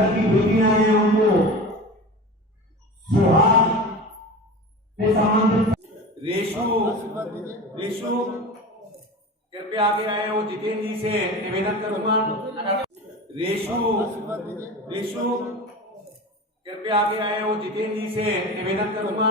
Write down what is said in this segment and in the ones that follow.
घर की बेटियां हैं उनको सुहाग से संबंधित। रेशु कृपया आगे आए हो। जितेंद्र जी से निवेदन करूंगा। रेशु कृपया आगे आए हो। जितेंद्र जी से निवेदन करूंगा।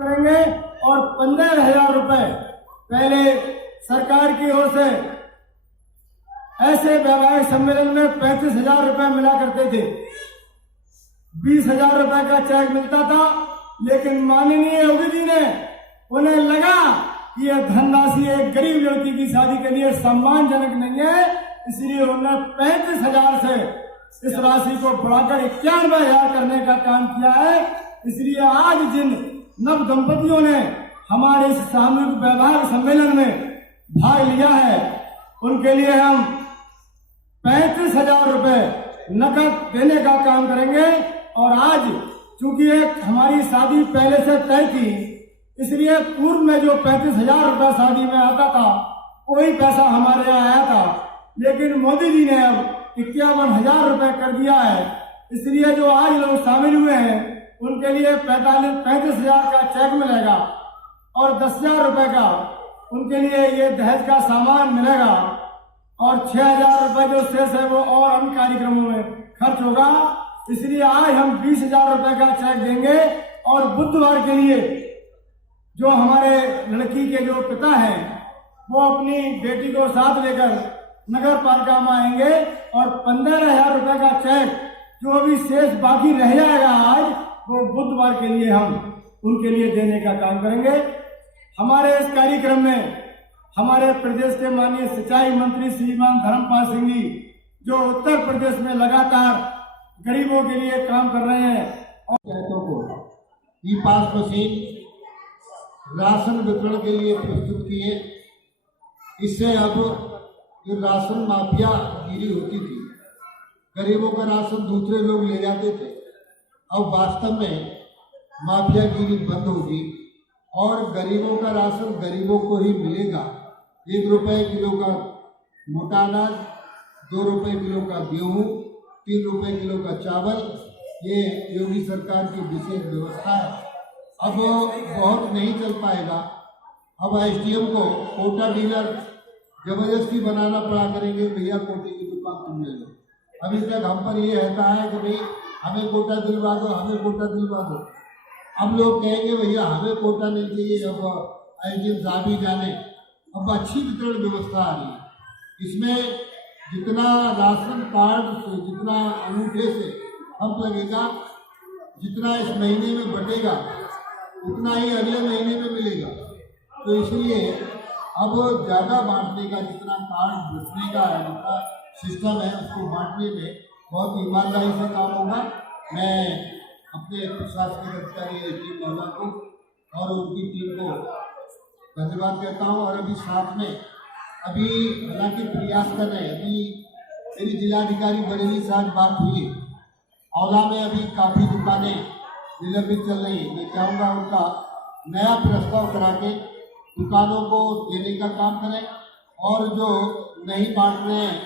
करेंगे और 15,000 रुपए पहले सरकार की ओर से ऐसे वैवाहिक सम्मेलन में 35,000 रुपए मिला करते थे। 20,000 रुपए का चेक मिलता था, लेकिन माननीय योगी जी ने उन्हें लगा कि यह धनराशि एक गरीब लड़की की शादी के लिए सम्मानजनक नहीं है, इसलिए उन्होंने 35,000 से इस राशि को बढ़ाकर 91,000 करने का काम किया है। इसलिए आज जिन नव दंपतियों ने हमारे इस सामूहिक वैवाहिक सम्मेलन में भाग लिया है, उनके लिए हम 35,000 रुपए नकद देने का काम करेंगे। और आज चूंकि एक हमारी शादी पहले से तय थी, इसलिए पूर्व में जो 35,000 रुपए शादी में आता था वही पैसा हमारे यहाँ आया था, लेकिन मोदी जी ने अब 51,000 रुपए कर दिया है। इसलिए जो आज लोग शामिल हुए हैं उनके लिए 35,000 का चेक मिलेगा और 10,000 रुपए का उनके लिए ये दहेज का सामान मिलेगा और 6,000 रुपए जो शेष है वो और अन्य कार्यक्रमों में खर्च होगा। इसलिए आज हम 20,000 रुपए का चेक देंगे और बुधवार के लिए जो हमारे लड़की के जो पिता हैं वो अपनी बेटी को साथ लेकर नगर पालिका में आएंगे और 15,000 रुपए का चेक जो अभी शेष बाकी रह जाएगा आज, वो बुधवार के लिए हम उनके लिए देने का काम करेंगे। हमारे इस कार्यक्रम में हमारे प्रदेश के माननीय सिंचाई मंत्री श्रीमान धर्मपाल सिंह जी, जो उत्तर प्रदेश में लगातार गरीबों के लिए काम कर रहे हैं, और पंचायतों को ई-पास मशीन राशन वितरण के लिए प्रस्तुत किए। इससे अब जो राशन माफिया गिरी होती थी, गरीबों का राशन दूसरे लोग ले जाते थे, अब वास्तव में माफिया गिरी बंद होगी और गरीबों का राशन गरीबों को ही मिलेगा। 1 रुपए किलो का मोटा अनाज, 2 रुपए किलो का गेहूँ, 3 रुपए किलो का चावल, ये योगी सरकार की विशेष व्यवस्था है। अब बहुत नहीं चल पाएगा। अब एसडीएम को कोटा डीलर जबरदस्ती बनाना पड़ा करेंगे, भैया कोटे की दुकान तुम ले लो। अभी तक हम पर ये रहता है कि भाई हमें कोटा दिलवा दो, हमें कोटा दिलवा दो। अब लोग कहेंगे भैया हमें कोटा नहीं चाहिए, अब एसडीएम साहब ही जाने। अब अच्छी वितरण व्यवस्था आ रही है। इसमें जितना राशन कार्ड से, जितना अंगूठे से हम्प लगेगा, जितना इस महीने में बटेगा उतना ही अगले महीने में मिलेगा। तो इसलिए अब ज़्यादा बांटने का, जितना कार्ड बचने का है, जितना सिस्टम है, उसको बांटने में बहुत ईमानदारी से काम होगा। मैं अपने प्रशासनिक अधिकारी टीम महिला को और उनकी टीम को धन्यवाद कहता हूँ। और अभी साथ में अभी हालांकि प्रयास कर रहे हैं, अभी मेरी जिलाधिकारी बरेली से आज बात हुई है, औला में अभी काफ़ी दुकानें निलंबित चल रही है। मैं चाहूँगा उनका नया प्रस्ताव करा के दुकानों को देने का काम करें और जो नहीं बांट रहे हैं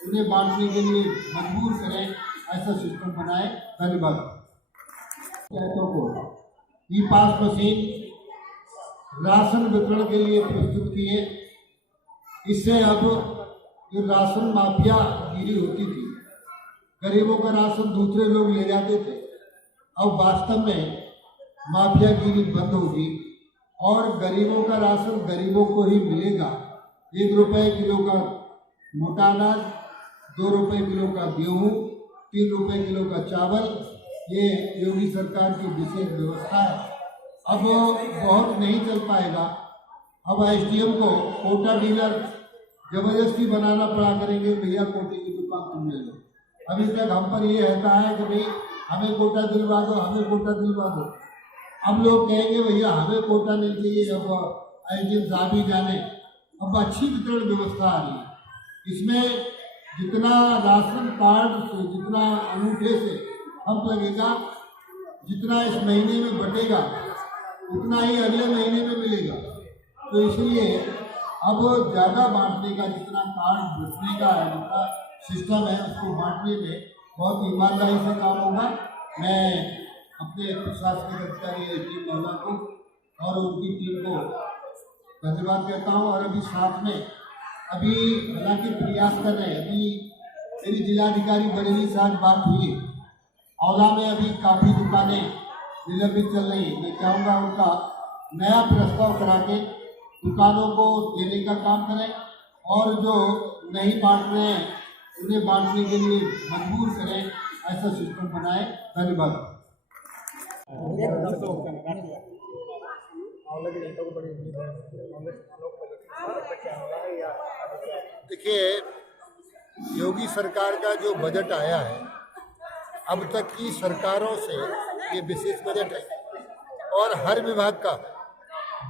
उन्हें बांटने के लिए मजबूर करें, ऐसा सिस्टम बनाए। धन्यवाद। पंचायतों को ई-पास मशीन राशन वितरण के लिए प्रस्तुत किए। इससे अब जो राशन माफिया गिरी होती थी, गरीबों का राशन दूसरे लोग ले जाते थे, अब वास्तव में माफिया गिरी बंद होगी और गरीबों का राशन गरीबों को ही मिलेगा। 1 रुपए किलो का मोटा अनाज, 2 रुपए किलो का गेहूँ, 3 रुपए किलो का चावल, ये योगी सरकार की विशेष व्यवस्था है। अब बहुत नहीं चल पाएगा। अब एसडीएम को कोटा डीलर जबरदस्ती बनाना पड़ा करेंगे, भैया कोटे की दुकान तुम ले लो। अभी तक हम पर ये रहता है कि भाई हमें कोटा दिलवा दो, हमें कोटा दिलवा दो। अब लोग कहेंगे भैया हमें कोटा नहीं चाहिए, अब आईजीएम साहब ही जाने। अब अच्छी वितरण व्यवस्था आ रही है। इसमें जितना राशन कार्ड से, जितना अंगूठे से हम लगेगा, जितना इस महीने में बटेगा उतना ही अगले महीने में मिलेगा। तो इसलिए अब ज़्यादा बांटने का, जितना कार्ड बटने का है, जितना सिस्टम है, उसको बांटने में बहुत ईमानदारी से काम होगा। मैं अपने प्रशासनिक अधिकारी टीम महिला को और उनकी टीम को धन्यवाद कहता हूँ। और अभी साथ में अभी हालांकि प्रयास कर रहे हैं, अभी मेरी जिलाधिकारी बरेली से आज बात हुई है। औला में अभी काफ़ी दुकानें निलंबित चल रही हैं। मैं चाहूँगा उनका नया प्रस्ताव करा के दुकानों को देने का काम करें, और जो नहीं बांट रहे हैं उन्हें बांटने के लिए मजबूर करें, ऐसा सिस्टम बनाएं। धन्यवाद। देखिए, योगी सरकार का जो बजट आया है, अब तक की सरकारों से ये विशेष बजट है, और हर विभाग का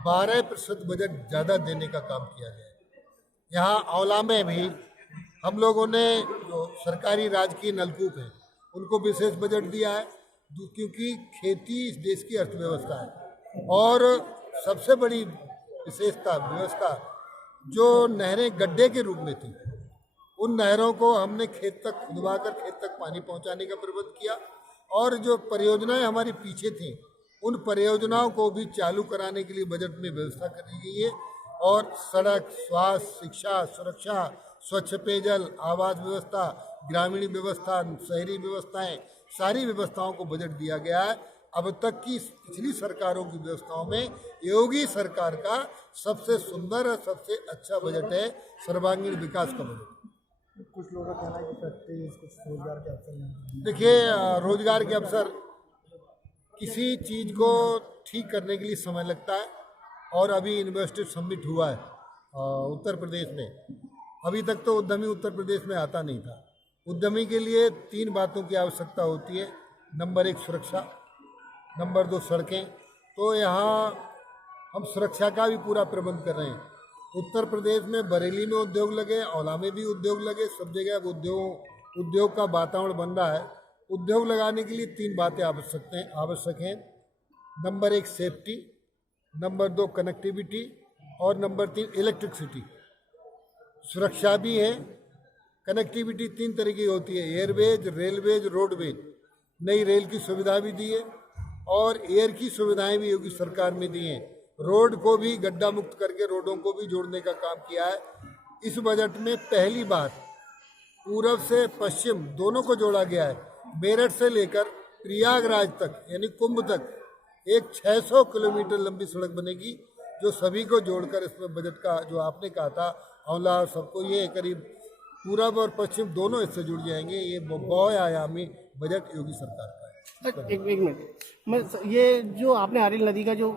12% बजट ज़्यादा देने का काम किया गया है। यहाँ औला में भी हम लोगों ने जो सरकारी राजकीय नलकूप हैं उनको विशेष बजट दिया है, क्योंकि खेती इस देश की अर्थव्यवस्था है। और सबसे बड़ी विशेषता व्यवस्था, जो नहरें गड्ढे के रूप में थी, उन नहरों को हमने खेत तक खुदवाकर खेत तक पानी पहुंचाने का प्रबंध किया। और जो परियोजनाएं हमारी पीछे थीं, उन परियोजनाओं को भी चालू कराने के लिए बजट में व्यवस्था करी गई है। और सड़क, स्वास्थ्य, शिक्षा, सुरक्षा, स्वच्छ पेयजल, आवास व्यवस्था, ग्रामीण व्यवस्था, शहरी व्यवस्थाएं, सारी व्यवस्थाओं को बजट दिया गया है। अब तक की पिछली सरकारों की व्यवस्थाओं में योगी सरकार का सबसे सुंदर और सबसे अच्छा बजट है, सर्वांगीण विकास का बजट। कुछ लोगों का कहना है कि फैक्ट्री, कुछ रोजगार के अवसर नहीं। देखिए, रोजगार के अवसर, किसी चीज़ को ठीक करने के लिए समय लगता है। और अभी इन्वेस्टर समिट हुआ है उत्तर प्रदेश में। अभी तक तो उद्यमी उत्तर प्रदेश में आता नहीं था। उद्यमी के लिए 3 बातों की आवश्यकता होती है। नंबर 1 सुरक्षा, नंबर 2 सड़कें। तो यहाँ हम सुरक्षा का भी पूरा प्रबंध कर रहे हैं। उत्तर प्रदेश में बरेली में उद्योग लगे, औला में भी उद्योग लगे, सब जगह उद्योग का वातावरण बन रहा है। उद्योग लगाने के लिए 3 बातें आवश्यक हैं। नंबर 1 सेफ्टी, नंबर 2 कनेक्टिविटी, और नंबर 3 इलेक्ट्रिसिटी। सुरक्षा भी है। कनेक्टिविटी 3 तरह की होती है, एयरवेज, रेलवेज, रोडवेज। नई रेल की सुविधा भी दी है, और एयर की सुविधाएं भी योगी सरकार में दी हैं। रोड को भी गड्ढा मुक्त करके रोडों को भी जोड़ने का काम किया है। इस बजट में पहली बार पूरब से पश्चिम दोनों को जोड़ा गया है। मेरठ से लेकर प्रयागराज तक, यानी कुंभ तक, एक 600 किलोमीटर लंबी सड़क बनेगी, जो सभी को जोड़कर इसमें बजट का, जो आपने कहा था औला और सबको, ये करीब पूरब और पश्चिम दोनों इससे जुड़ जाएंगे। ये बहुआयामी बजट योगी सरकार का है। एक मिनट, ये जो आपने आरिल नदी का जो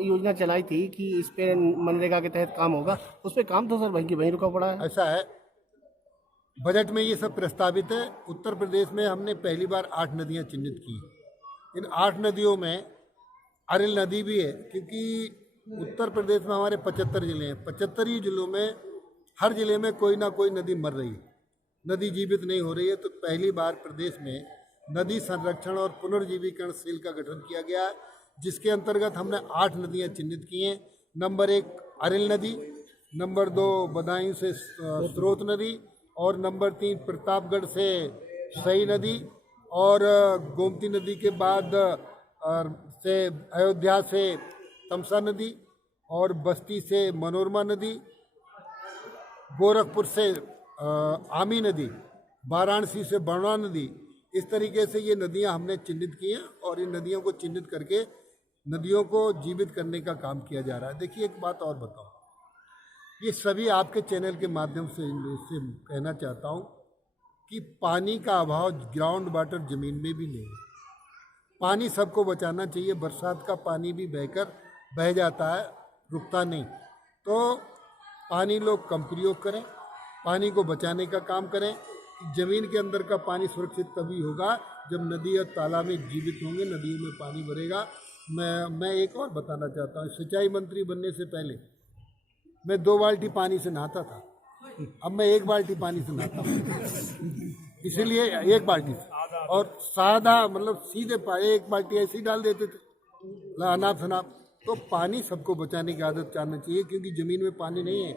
योजना चलाई थी कि इस पे मनरेगा के तहत काम होगा, उस पे काम तो सर वहीं रुका पड़ा है। ऐसा है, बजट में ये सब प्रस्तावित है। उत्तर प्रदेश में हमने पहली बार 8 नदियां चिन्हित की। इन 8 नदियों में अरिल नदी भी है, क्योंकि उत्तर प्रदेश में हमारे 75 जिले हैं। 75 ही जिलों में हर जिले में कोई ना कोई नदी मर रही है, नदी जीवित नहीं हो रही है। तो पहली बार प्रदेश में नदी संरक्षण और पुनर्जीवीकरण सेल का गठन किया गया है, जिसके अंतर्गत हमने 8 नदियां चिन्हित की हैं। नंबर 1 अरिल नदी, नंबर 2 बदायूं से स्रोत नदी, और नंबर 3 प्रतापगढ़ से सई नदी, और गोमती नदी के बाद से अयोध्या से तमसा नदी, और बस्ती से मनोरमा नदी, गोरखपुर से आमी नदी, वाराणसी से बरना नदी। इस तरीके से ये नदियां हमने चिन्हित की हैं, और इन नदियों को चिन्हित करके नदियों को जीवित करने का काम किया जा रहा है। देखिए, एक बात और बताऊं, ये सभी आपके चैनल के माध्यम से इससे कहना चाहता हूं कि पानी का अभाव ग्राउंड वाटर जमीन में भी नहीं है। पानी सबको बचाना चाहिए। बरसात का पानी भी बह जाता है, रुकता नहीं। तो पानी लोग कम प्रयोग करें, पानी को बचाने का काम करें। जमीन के अंदर का पानी सुरक्षित तभी होगा जब नदी और तालाब में जीवित होंगे, नदियों में पानी भरेगा। मैं एक और बताना चाहता हूँ, सिंचाई मंत्री बनने से पहले मैं 2 बाल्टी पानी से नहाता था, अब मैं 1 बाल्टी पानी से नहाता हूँ। इसीलिए 1 बाल्टी से, और सादा मतलब सीधे एक बाल्टी ऐसे ही डाल देते थे अनाप शनाप। तो पानी सबको बचाने की आदत करना चाहिए, क्योंकि ज़मीन में पानी नहीं है।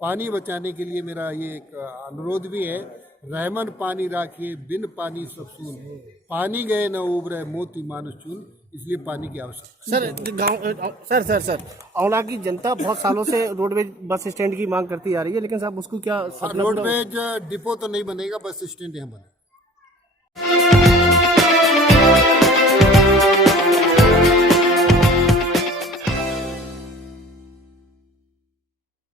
पानी बचाने के लिए मेरा ये एक अनुरोध भी है, रहमन पानी राखिए बिन पानी सब सून, पानी गए न उबरे मोती मानुष चून। इसलिए पानी की आवश्यकता। सर गाँव सर औला की जनता बहुत सालों से रोडवेज बस स्टैंड की मांग करती आ रही है, लेकिन साहब उसको क्या रोडवेज डिपो तो नहीं बनेगा, बस स्टैंड यहाँ बने।